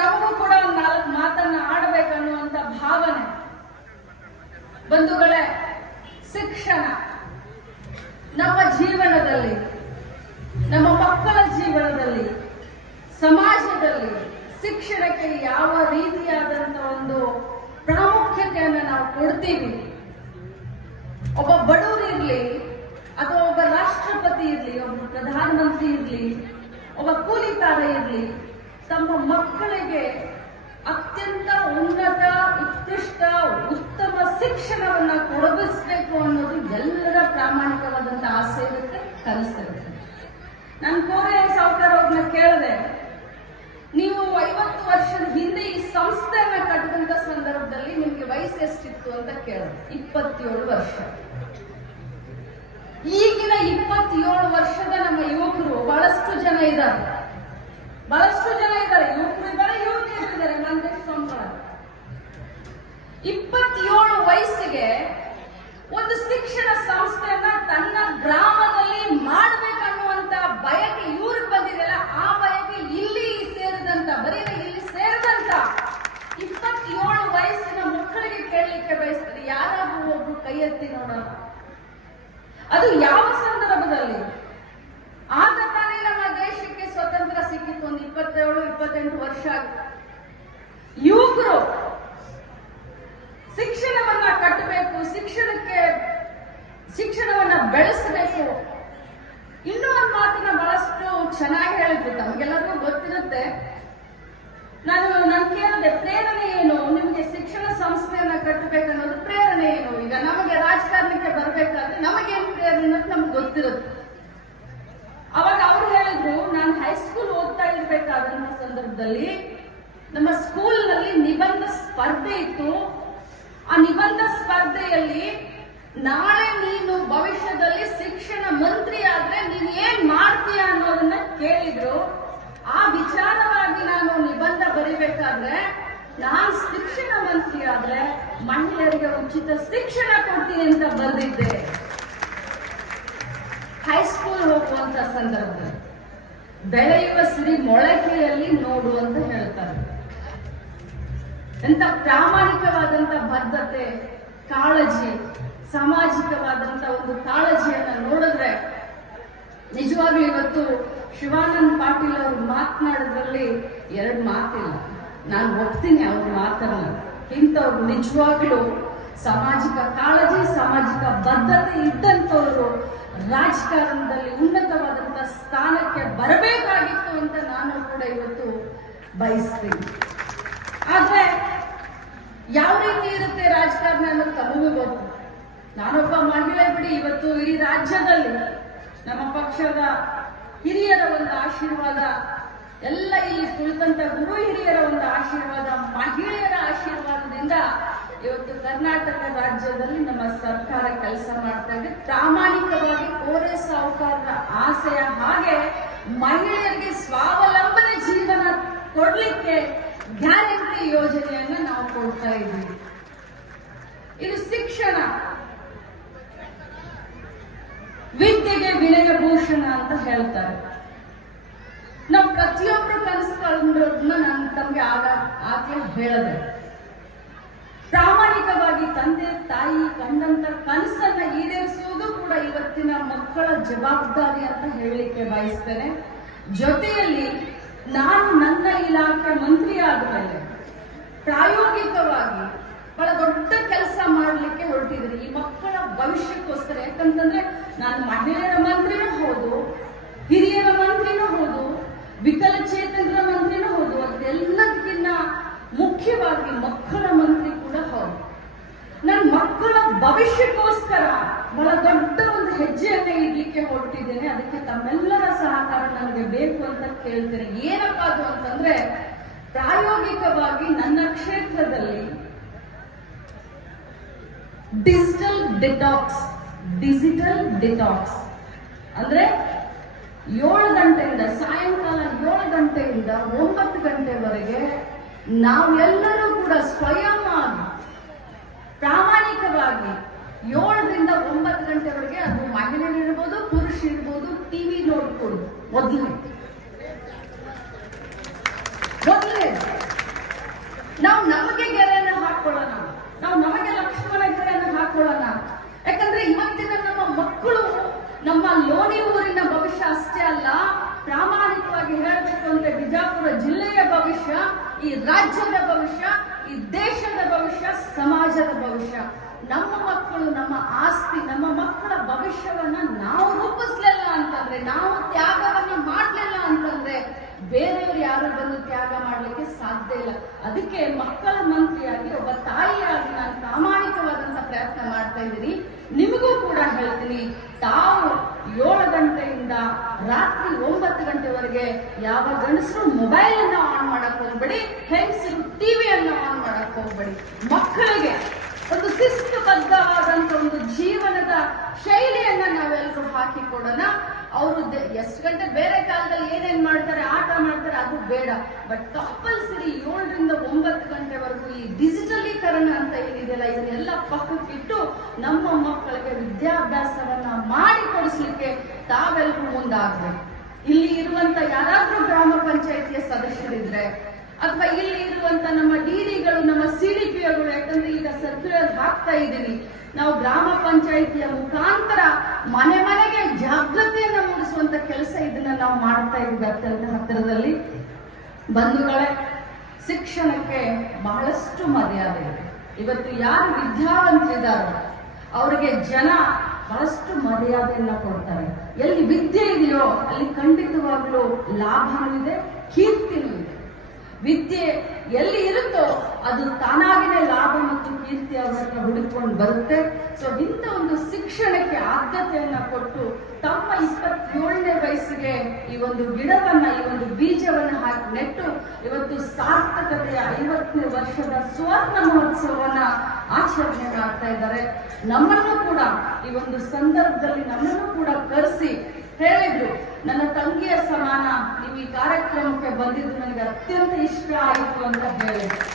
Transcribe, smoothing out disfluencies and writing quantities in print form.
ನಮಗೂ ಕೂಡ ಒಂದು 4 ಮಾತನ್ನ ಆಡಬೇಕನ್ನುವಂತ ಭಾವನೆ. ಬಂಧುಗಳೇ, ಶಿಕ್ಷಣ ನಮ್ಮ ಜೀವನದಲ್ಲಿ, ನಮ್ಮ ಮಕ್ಕಳ ಜೀವನದಲ್ಲಿ, ಸಮಾಜದಲ್ಲಿ ಶಿಕ್ಷಣಕ್ಕೆ ಯಾವ ರೀತಿಯಾದಂತ ಒಂದು ಪ್ರಾಮುಖ್ಯತೆಯನ್ನು ನಾವು ಕೊಡ್ತೀವಿ. ಒಬ್ಬ ಬಡವರು ಇರ್ಲಿ ಅಥವಾ ಒಬ್ಬ ರಾಷ್ಟ್ರಪತಿ ಇರ್ಲಿ, ಒಬ್ಬ ಪ್ರಧಾನಮಂತ್ರಿ ಇರ್ಲಿ, ಒಬ್ಬ ಕೂಲಿಕಾರ ಇರ್ಲಿ, ತಮ್ಮ ಮಕ್ಕಳಿಗೆ ಅತ್ಯಂತ ಉನ್ನತ, ಉತ್ಕೃಷ್ಟ, ಉತ್ತಮ ಶಿಕ್ಷಣವನ್ನ ಕೊಡಗಿಸ್ಬೇಕು ಅನ್ನೋದು ಎಲ್ಲರ ಪ್ರಾಮಾಣಿಕವಾದಂತಹ ಆಸೆ ಇರುತ್ತೆ, ಕನಸಿರುತ್ತೆ. ನಾನು ಕೋರೆ ಸಾವುಕಾರ ಅವ್ರನ್ನ ಕೇಳಿದೆ, ನೀವು 50 ವರ್ಷದ ಹಿಂದೆ ಈ ಸಂಸ್ಥೆಯನ್ನ ಕಟ್ಟಿದಂತ ಸಂದರ್ಭದಲ್ಲಿ ನಿಮ್ಗೆ ವಯಸ್ಸು ಎಷ್ಟಿತ್ತು ಅಂತ ಕೇಳಿದೆ. 27 ವರ್ಷ. ಈಗಿನ 27 ವರ್ಷದ ನಮ್ಮ ಯುವಕರು ಬಹಳಷ್ಟು ಜನ ಇದ್ದಾರೆ, ಯುವಕರು ಇದ್ದಾರೆ, ಯುವತಿಯರು ಇದ್ದಾರೆ. ನನ್ನ ಸಂಬಳ 27 ವಯಸ್ಸಿಗೆ ಒಂದು ಶಿಕ್ಷಣ ಸಂಸ್ಥೆಯನ್ನ ತನ್ನ ಗ್ರಾಮದಲ್ಲಿ ಮಾಡಬೇಕನ್ನುವಂತ ಬಯಕೆ ಇವ್ರಿಗೆ ಬಂದಿದೆಯಲ್ಲ, ಆ ಬಯಕೆ ಇಲ್ಲಿ ಸೇರಿದಂತ, ಬರೀ ಇಲ್ಲಿ ಸೇರಿದಂತ 27 ವಯಸ್ಸಿನ ಮಕ್ಕಳಿಗೆ ಕೇಳಲಿಕ್ಕೆ ಬಯಸ್ತದೆ. ಯಾರಾದ್ರೂ ಒಬ್ರು ಕೈ ಎತ್ತಿ ನೋಡೋಣ. ಅದು ಯಾವ ಸಂದರ್ಭದಲ್ಲಿ? ಆಗ ತಾನೇ ನಮ್ಮ ದೇಶಕ್ಕೆ ಸ್ವತಂತ್ರ ಸಿಕ್ಕಿತ್ತು. ಒಂದು 27-28 ವರ್ಷ ಆಗುತ್ತೆ. ಯುವಕರು ಶಿಕ್ಷಣವನ್ನ ಕಟ್ಟಬೇಕು, ಶಿಕ್ಷಣವನ್ನ ಬೆಳೆಸಬೇಕು. ಇನ್ನೂ ಒಂದು ಮಾತನ್ನ ಬಹಳಷ್ಟು ಚೆನ್ನಾಗಿ ಹೇಳಿದ್ರು, ನಮಗೆಲ್ಲರಿಗೂ ಗೊತ್ತಿರುತ್ತೆ. ನಾನು ಕೇಳಿದೆ, ಪ್ರೇರಣೆ ಏನು ನಿಮ್ಗೆ ಶಿಕ್ಷಣ ಸಂಸ್ಥೆಯನ್ನ ಕಟ್ಟಬೇಕನ್ನೋದು ಪ್ರೇರಣೆ ಏನು? ಈಗ ನಮಗೆ ರಾಜಕಾರಣಕ್ಕೆ ಬರ್ಬೇಕಾದ್ರೆ ನಮಗೇನು ಪ್ರೇರಣೆ ಅನ್ನೋದು ನಮ್ಗೆ ಗೊತ್ತಿರುತ್ತೆ. ಅವಾಗ ಅವ್ರು ಹೇಳಿದ್ರು, ನಾನು ಹೈಸ್ಕೂಲ್ ಓದ್ತಾ ಇರ್ಬೇಕಾದಂತ ಸಂದರ್ಭದಲ್ಲಿ ನಮ್ಮ ಸ್ಕೂಲ್ನಲ್ಲಿ ನಿಬಂಧ ಸ್ಪರ್ಧೆ ಇತ್ತು. ಆ ನಿಬಂಧ ಸ್ಪರ್ಧೆಯಲ್ಲಿ ನಾಳೆ ನೀನು ಭವಿಷ್ಯದಲ್ಲಿ ಶಿಕ್ಷಣ ಮಂತ್ರಿ ಆದ್ರೆ ನೀನ್ ಏನ್ ಮಾಡ್ತೀಯ ಅನ್ನೋದನ್ನ ಕೇಳಿದ್ರು. ಆ ವಿಚಾರವಾಗಿ ನಾನು ನಿಬಂಧ ಬರಿಬೇಕಾದ್ರೆ, ನಾನು ಶಿಕ್ಷಣ ಮಂತ್ರಿ ಆದ್ರೆ ಮಹಿಳೆಯರಿಗೆ ಉಚಿತ ಶಿಕ್ಷಣ ಕೊಡ್ತೀನಿ ಅಂತ ಬರೆದಿದ್ದೆ. ಹೈಸ್ಕೂಲ್ ಹೋಗುವಂತ ಸಂದರ್ಭದಲ್ಲಿ ಬೆಳೆಯುವ ಸಿರಿ ಮೊಳಕೆಯಲ್ಲಿ ನೋಡು ಅಂತ ಹೇಳ್ತಾರೆ. ಎಂತ ಪ್ರಾಮಾಣಿಕವಾದಂತ ಬದ್ಧತೆ, ಕಾಳಜಿ, ಸಾಮಾಜಿಕವಾದಂತ ಒಂದು ಕಾಳಜಿಯನ್ನ ನೋಡಿದ್ರೆ ನಿಜವಾಗ್ಲೂ ಇವತ್ತು ಶಿವಾನಂದ ಪಾಟೀಲ್ ಅವರು ಮಾತನಾಡೋದ್ರಲ್ಲಿ 2 ಮಾತಿಲ್ಲ. ನಾನು ಒಪ್ತೀನಿ ಅವ್ರ ಮಾತನ್ನ. ಇಂಥವ್ರು ನಿಜವಾಗ್ಲೂ ಸಾಮಾಜಿಕ ಕಾಳಜಿ, ಸಾಮಾಜಿಕ ಬದ್ಧತೆ ಇದ್ದಂಥವ್ರು ರಾಜಕಾರಣದಲ್ಲಿ ಉನ್ನತವಾದಂತ ಸ್ಥಾನಕ್ಕೆ ಬರಬೇಕಾಗಿತ್ತು ಅಂತ ನಾನು ಕೂಡ ಇವತ್ತು ಬಯಸ್ತೀನಿ. ಆದ್ರೆ ಯಾವ ರೀತಿ ಇರುತ್ತೆ ರಾಜಕಾರಣ ಅನ್ನೋದು ತಮಗೂ ಗೊತ್ತು. ನಾನೊಬ್ಬ ಮಹಿಳೆ ಬಿಡಿ, ಇವತ್ತು ಇಡೀ ರಾಜ್ಯದಲ್ಲಿ ನಮ್ಮ ಪಕ್ಷದ ಹಿರಿಯರ ಒಂದು ಆಶೀರ್ವಾದ, ಎಲ್ಲ ಇಲ್ಲಿ ಕುಳಿತಂತ ಗುರು ಹಿರಿಯರ ಒಂದು ಆಶೀರ್ವಾದ, ಮಹಿಳೆಯರ ಆಶೀರ್ವಾದದಿಂದ ಇವತ್ತು ಕರ್ನಾಟಕ ರಾಜ್ಯದಲ್ಲಿ ನಮ್ಮ ಸರ್ಕಾರ ಕೆಲಸ ಮಾಡ್ತಾ ಇದೆ. ಪ್ರಾಮಾಣಿಕವಾಗಿ ಕೋರೆ ಸಾವುಕಾರರ ಆಸೆಯ ಹಾಗೆ ಮಹಿಳೆಯರಿಗೆ ಸ್ವಾವಲಂಬನೆ ಜೀವನ ಕೊಡ್ಲಿಕ್ಕೆ ಗ್ಯಾರಂಟಿ ಯೋಜನೆಯನ್ನ ನಾವು ಕೊಡ್ತಾ ಇದ್ದೀವಿ. ಇದು ಶಿಕ್ಷಣ. ವಿದ್ಯೆಗೆ ವಿನಯಭೂಷಣ ಅಂತ ಹೇಳ್ತಾರೆ. ನಾವು ಪ್ರತಿಯೊಬ್ಬರು ಕನಸುಗಳನ್ನ ನಾನು ತಮ್ಗೆ ಆಗ್ಲೇ ಹೇಳಿದೆ. ಪ್ರಾಮಾಣಿಕವಾಗಿ ತಂದೆ ತಾಯಿ ಕಂಡಂತ ಕನಸನ್ನ ಈಡೇರಿಸುವುದು ಕೂಡ ಇವತ್ತಿನ ಮಕ್ಕಳ ಜವಾಬ್ದಾರಿ ಅಂತ ಹೇಳಲಿಕ್ಕೆ ಬಯಸ್ತೇನೆ. ಜೊತೆಯಲ್ಲಿ ನಾನು ನನ್ನ ಇಲಾಖೆ ಮಂತ್ರಿ ಆದ್ಮೇಲೆ ಪ್ರಾಯೋಗಿಕವಾಗಿ ಬಹಳ ದೊಡ್ಡ ಕೆಲಸ ಮಾಡಲಿಕ್ಕೆ ಹೊರಟಿದ್ರಿ ಈ ಮಕ್ಕಳ ಭವಿಷ್ಯಕ್ಕೋಸ್ಕರ. ಯಾಕಂತಂದ್ರೆ ನಾನು ಮಹಿಳೆಯರ ಮಂತ್ರಿನೂ ಹೌದು, ಹಿರಿಯರ ಮಂತ್ರಿನೂ ಹೌದು, ವಿಕಲಚೇತನರ ಮಂತ್ರಿನೂ ಹೌದು, ಅದೆಲ್ಲದಕ್ಕಿಂತ ಮುಖ್ಯವಾಗಿ ಮಕ್ಕಳ ಮಂತ್ರಿ ಕೂಡ ಹೌದು. ನನ್ನ ಮಕ್ಕಳ ಭವಿಷ್ಯಕ್ಕೋಸ್ಕರ ಬಹಳ ದೊಡ್ಡ ಒಂದು ಹೆಜ್ಜೆಯನ್ನ ಇಡ್ಲಿಕ್ಕೆ ಹೊರಟಿದ್ದೇನೆ. ಅದಕ್ಕೆ ತಮ್ಮೆಲ್ಲರ ಸಹಕಾರ ನನಗೆ ಬೇಕು ಅಂತ ಕೇಳ್ತೇನೆ. ಏನಪ್ಪಾ ಅದು ಅಂತಂದ್ರೆ, ಪ್ರಾಯೋಗಿಕವಾಗಿ ನನ್ನ ಕ್ಷೇತ್ರದಲ್ಲಿ ಡಿಜಿಟಲ್ ಡಿಟಾಕ್ಸ್ ಅಂದ್ರೆ 7 ಗಂಟೆಯಿಂದ ಸಾಯಂಕಾಲ 7 ಗಂಟೆಯಿಂದ 9 ಗಂಟೆವರೆಗೆ ನಾವೆಲ್ಲರೂ ಕೂಡ ಸ್ವಯಂ ಪ್ರಾಮಾಣಿಕವಾಗಿ 7ರಿಂದ 9 ಗಂಟೆವರೆಗೆ, ಅದು ಮಹಿಳೆಯರಿರ್ಬೋದು ಪುರುಷರಿರ್ಬೋದು, ಟಿವಿ ನೋಡ್ಕೊಡು. ಮೊದಲೇ ನಾವು ನಮಗೆ ಗೆರೆಯನ್ನು ಹಾಕೊಳ್ಳೋಣ, ನಾವು ನಮಗೆ ಲಕ್ಷ್ಮಣ ಗೆರೆಯನ್ನು ಹಾಕೊಳ್ಳೋಣ. ಯಾಕಂದ್ರೆ ಇವತ್ತಿನ ನಮ್ಮ ಮಕ್ಕಳು ನಮ್ಮ ಲೋಣಿ ಊರಿನ ಭವಿಷ್ಯ ಅಷ್ಟೇ ಅಲ್ಲ, ಪ್ರಾಮಾಣಿಕವಾಗಿ ಹೇಳಬೇಕು ಅಂದ್ರೆ ಬಿಜಾಪುರ ಜಿಲ್ಲೆಯ ಭವಿಷ್ಯ, ಈ ರಾಜ್ಯದ ಭವಿಷ್ಯ, ಈ ದೇಶದ ಭವಿಷ್ಯ, ಸಮಾಜದ ಭವಿಷ್ಯ. ನಮ್ಮ ಮಕ್ಕಳು ನಮ್ಮ ಆಸ್ತಿ, ನಮ್ಮ ಮಕ್ಕಳ ಭವಿಷ್ಯವನ್ನ ನಾವು ರೂಪಿಸ್ಲಿಲ್ಲ ಅಂತಂದ್ರೆ, ನಾವು ತ್ಯಾಗವನ್ನ ಮಾಡ್ಲಿಲ್ಲ ಅಂತಂದ್ರೆ ಬೇರೆಯವರು ಯಾರು ಬಂದು ತ್ಯಾಗ ಮಾಡ್ಲಿಕ್ಕೆ ಸಾಧ್ಯ ಇಲ್ಲ. ಅದಕ್ಕೆ ಮಕ್ಕಳ ಮಂತ್ರಿಯಾಗಿ ಒಬ್ಬ ತಾಯಿಯಾಗಿ ನಾನು ಪ್ರಾಮಾಣಿಕವಾದಂತ ಪ್ರಯತ್ನ ಮಾಡ್ತಾ ಇದ್ದೀನಿ. ನಿಮಗೂ ಕೂಡ ಹೇಳ್ತೀನಿ, ತಾವು 7 ಗಂಟೆಯಿಂದ ರಾತ್ರಿ 9 ಗಂಟೆವರೆಗೆ ಯಾವ ಗಂಡಸರು ಮೊಬೈಲ್ ಅನ್ನ ಆನ್ ಮಾಡಕ್ ಹೋಗ್ಬೇಡಿ, ಹೆಂಗಸರು ಟಿವಿಯನ್ನ ಆನ್ ಮಾಡಕ್ ಹೋಗ್ಬೇಡಿ. ಮಕ್ಕಳಿಗೆ ಒಂದು ಶಿಸ್ತುಬದ್ಧವಾದಂತ ಒಂದು ಜೀವನದ ಶೈಲಿಯನ್ನ ನಾವೆಲ್ಲರೂ ಹಾಕಿಕೊಡೋಣ. ಅವರು ಎಷ್ಟು ಗಂಟೆ ಬೇರೆ ಕಾಲದಲ್ಲಿ ಏನೇನ್ ಮಾಡ್ತಾರೆ, ಆಟ ಮಾಡ್ತಾರೆ, ಅದು ಬೇಡ. ಬಟ್ ಕಂಪಲ್ಸರಿ 7 ರಿಂದ 9 ಗಂಟೆವರೆಗೂ ಈ ಡಿಜಿಟಲೀಕರಣ ಅಂತ ಏನಿದೆಯಲ್ಲ, ಇದನ್ನೆಲ್ಲ ಪಕ್ಕಕ್ಕಿಟ್ಟು ನಮ್ಮ ಮಕ್ಕಳಿಗೆ ವಿದ್ಯಾಭ್ಯಾಸವನ್ನ ಮಾಡಿಕೊಡಿಸ್ಲಿಕ್ಕೆ ತಾವೆಲ್ಲರೂ ಮುಂದಾಗಬೇಕು. ಇಲ್ಲಿ ಇರುವಂತ ಯಾರಾದ್ರೂ ಗ್ರಾಮ ಪಂಚಾಯಿತಿಯ ಸದಸ್ಯರಿದ್ರೆ, ಅಥವಾ ಇಲ್ಲಿ ಇರುವಂತ ನಮ್ಮ ಡಿಡಿಗಳು, ನಮ್ಮ ಸಿಡಿಪಿಗಳು, ಯಾಕಂದ್ರೆ ಈಗ ಸರ್ಕ್ಯುಲರ್ ಹಾಕ್ತಾ ಇದ್ದೀವಿ, ನಾವು ಗ್ರಾಮ ಪಂಚಾಯಿತಿಯ ಮುಖಾಂತರ ಮನೆ ಮನೆಗೆ ಜಾಗೃತಿಯನ್ನ ಮೂಡಿಸುವಂತ ಕೆಲಸ ಇದನ್ನ ನಾವು ಮಾಡ್ತಾ ಇದ್ದೀವಿ ಅತ್ಯಂತ ಹತ್ತಿರದಲ್ಲಿ. ಬಂಧುಗಳೇ, ಶಿಕ್ಷಣಕ್ಕೆ ಬಹಳಷ್ಟು ಮರ್ಯಾದೆ ಇದೆ. ಇವತ್ತು ಯಾರು ವಿದ್ಯಾವಂತರಿದ್ದಾರೋ ಅವರಿಗೆ ಜನ ಬಹಳಷ್ಟು ಮರ್ಯಾದೆಯನ್ನ ಕೊಡ್ತಾರೆ. ಎಲ್ಲಿ ವಿದ್ಯೆ ಇದೆಯೋ ಅಲ್ಲಿ ಖಂಡಿತವಾಗ್ಲೂ ಲಾಭನೂ ಇದೆ, ಕೀರ್ತಿನೂ ಇದೆ. ವಿದ್ಯೆ ಎಲ್ಲಿ ಇರುತ್ತೋ ಅದು ತಾನಾಗಿನೇ ಲಾಭ ಮತ್ತು ಕೀರ್ತಿ ಅವರನ್ನ ಹುಡುಕೊಂಡು ಬರುತ್ತೆ. ಸೊ ಇಂಥ ಒಂದು ಶಿಕ್ಷಣಕ್ಕೆ ಆದ್ಯತೆಯನ್ನ ಕೊಟ್ಟು ತಮ್ಮ 27ನೇ ವಯಸ್ಸಿಗೆ ಈ ಒಂದು ಗಿಡವನ್ನ, ಈ ಒಂದು ಬೀಜವನ್ನ ಹಾಕಿ ನೆಟ್ಟು ಇವತ್ತು ಸಾರ್ಥಕತೆಯ 50ನೇ ವರ್ಷದ ಸುವರ್ಣ ಮಹೋತ್ಸವವನ್ನ ಆಚರಣೆ ಮಾಡ್ತಾ ಇದ್ದಾರೆ. ನಮ್ಮನ್ನು ಕೂಡ ಈ ಒಂದು ಸಂದರ್ಭದಲ್ಲಿ ನಮ್ಮನ್ನು ಕೂಡ ಕರೆಸಿ ಹೇಳಿದ್ರು, ನನ್ನ ತಂಗಿಯ ಸಮಾನ ನೀವು ಈ ಕಾರ್ಯಕ್ರಮಕ್ಕೆ ಬಂದಿದ್ದು ನನಗೆ ಅತ್ಯಂತ ಇಷ್ಟ ಆಯಿತು ಅಂತ ಹೇಳಿದ್ರು.